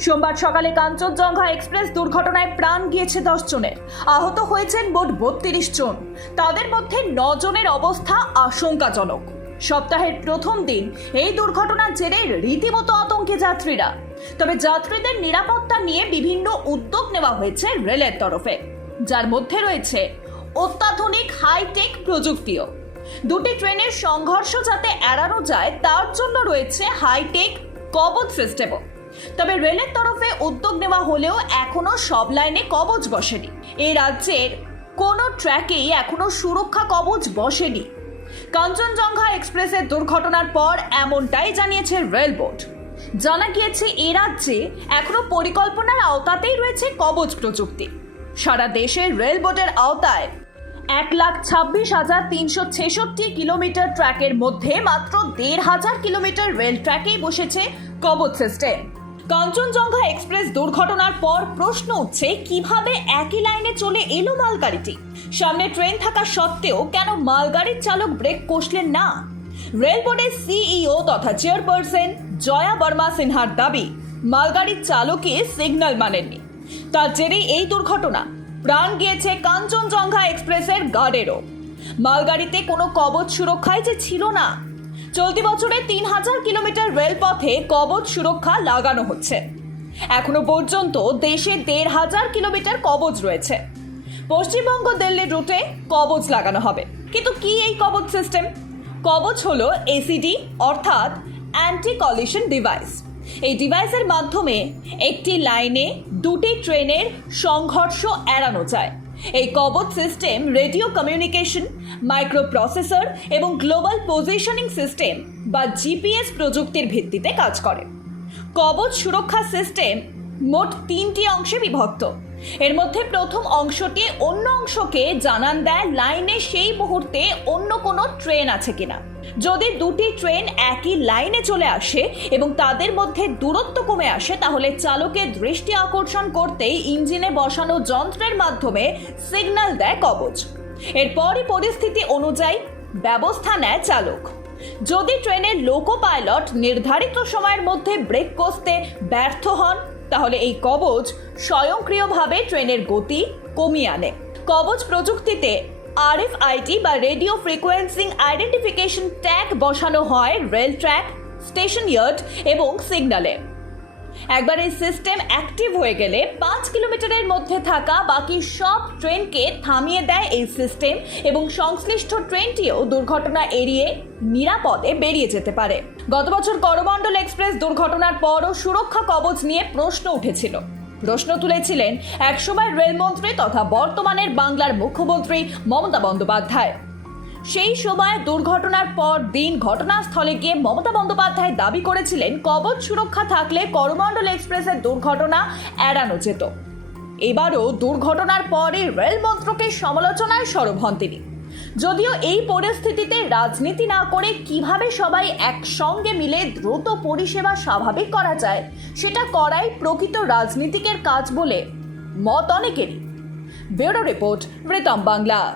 সোমবার সকালে কাঞ্চনজঙ্ঘা এক্সপ্রেস দুর্ঘটনায় প্রাণ গিয়েছে দশ জনের। আহত হয়েছেন মোট বত্রিশ জন। তাদের মধ্যে জনের অবস্থা আশঙ্কাজনক। সপ্তাহের প্রথম দিন এই দুর্ঘটনার জেরে রীতিমতো আতঙ্কে যাত্রীরা। তবে যাত্রীদের নিরাপত্তা নিয়ে বিভিন্ন উদ্যোগ নেওয়া হয়েছে রেলের তরফে। যার মধ্যে রয়েছে অত্যাধুনিক হাইটেক প্রযুক্তিও। দুটি ট্রেনের সংঘর্ষ যাতে এড়ানো যায়, তার জন্য রয়েছে হাইটেক কবচ সিস্টেমও। তবে রেলের তরফে উদ্যোগ নেওয়া হলেও এখনও সব লাইনে কবচ বসেনি। এই রাজ্যের কোনো ট্র্যাকেই এখনও সুরক্ষা কবচ বসেনি। কাঞ্চনজঙ্ঘা এক্সপ্রেসের দুর্ঘটনার পর এমনটাই জানিয়েছে রেল বোর্ড জানা গিয়েছে, এ রাজ্যে এখনও পরিকল্পনার আওতাতেই রয়েছে কবচ প্রযুক্তি। সারা দেশের রেল বোর্ডের আওতায় এক লাখ ছাব্বিশ হাজার তিনশো ছেষট্টি কিলোমিটার ট্র্যাকের মধ্যে মাত্র দেড় হাজার কিলোমিটার রেল ট্র্যাকেই বসেছে কবচ সিস্টেম। কাঞ্চনজঙ্ঘা এক্সপ্রেস দুর্ঘটনার পর প্রশ্ন উঠছে, কীভাবে একই লাইনে চলে এলো মালগাড়িটি? সামনে ট্রেন থাকা সত্ত্বেও কেন মালগাড়ির চালক ব্রেক কষলেন না? রেল বোর্ডের সিইও তথা চেয়ারপারসন জয়া বর্মা সিনহার দাবি, মালগাড়ির চালকই সিগন্যাল মানেননি। তার জেরেই এই দুর্ঘটনা। প্রাণ গিয়েছে কাঞ্চনজঙ্ঘা এক্সপ্রেসের গার্ডেরও। মালগাড়িতে কোনো কবচ সুরক্ষাই যে ছিল না চলতি বছরে তিন হাজার কিলোমিটার রেলপথে কবচ সুরক্ষা লাগানো হচ্ছে। এখনও পর্যন্ত দেশে দেড় হাজার কিলোমিটার কবচ রয়েছে। পশ্চিমবঙ্গ দিল্লি রুটে কবচ লাগানো হবে। কিন্তু কি এই কবচ সিস্টেম কবচ হলো এসিডি অর্থাৎ অ্যান্টি কলিশন ডিভাইস এই ডিভাইসের মাধ্যমে একটি লাইনে দুটি ট্রেনের সংঘর্ষ এড়ানো যায়। এই Kavach system radio communication micro processor এবং গ্লোবাল পজিশনিং সিস্টেম বা জিপিএস প্রযুক্তির ভিত্তিতে কাজ করে। কবচ সুরক্ষা সিস্টেম মোট তিনটি অংশে বিভক্ত। এর মধ্যে প্রথম অংশটি অন্য অংশকে জানান দেয় লাইনে সেই মুহূর্তে অন্য কোনো ট্রেন আছে কিনা। যদি দুটি ট্রেন একই লাইনে চলে আসে এবং তাদের মধ্যে দূরত্ব কমে আসে, তাহলে চালকের দৃষ্টি আকর্ষণ করতেই ইঞ্জিনে বসানো যন্ত্রের মাধ্যমে সিগন্যাল দেয় কবচ। এরপরই পরিস্থিতি অনুযায়ী ব্যবস্থা নেয় চালক। যদি ট্রেনের লোকো পাইলট নির্ধারিত সময়ের মধ্যে ব্রেক কষতে ব্যর্থ হন তাহলে এই কবচ স্বয়ংক্রিয়ভাবে ট্রেনের গতি কমিয়ে আনে। কবচ প্রযুক্তিতে আরএফআইটি বা রেডিও ফ্রিকোয়েন্সিং আইডেন্টিফিকেশন ট্যাগ বসানো হয় রেল ট্র্যাক, স্টেশন ইয়ার্ড এবং সিগন্যালে। একবার এই সিস্টেম অ্যাক্টিভ হয়ে গেলে পাঁচ কিলোমিটারের মধ্যে থাকা বাকি সব ট্রেনকে থামিয়ে দেয় এই সিস্টেম এবং সংশ্লিষ্ট ট্রেনটিও দুর্ঘটনা এড়িয়ে নিরাপদে বেরিয়ে যেতে পারে। গত বছর করমণ্ডল এক্সপ্রেস দুর্ঘটনার পরও সুরক্ষা কবচ নিয়ে প্রশ্ন উঠেছিল। প্রশ্ন তুলেছিলেন একসময় রেলমন্ত্রী তথা বর্তমানের বাংলার মুখ্যমন্ত্রী মমতা বন্দ্যোপাধ্যায়। সেই সময় দুর্ঘটনার পর দিন ঘটনাস্থলে গিয়ে মমতা বন্দ্যোপাধ্যায় দাবি করেছিলেন, কবচ সুরক্ষা থাকলে করমণ্ডল এক্সপ্রেসের দুর্ঘটনা এড়ানো যেত। এবারও দুর্ঘটনার পরই রেল মন্ত্রকে সমালোচনায় সরব হন তিনি। যদিও এই পরিস্থিতিতে রাজনীতি না করে কীভাবে সবাই একসঙ্গে মিলে দ্রুত পরিষেবা স্বাভাবিক করা যায়, সেটা করাই প্রকৃত রাজনীতিকের কাজ বলে মত অনেকেরই। Bureau report Ritam Bangla.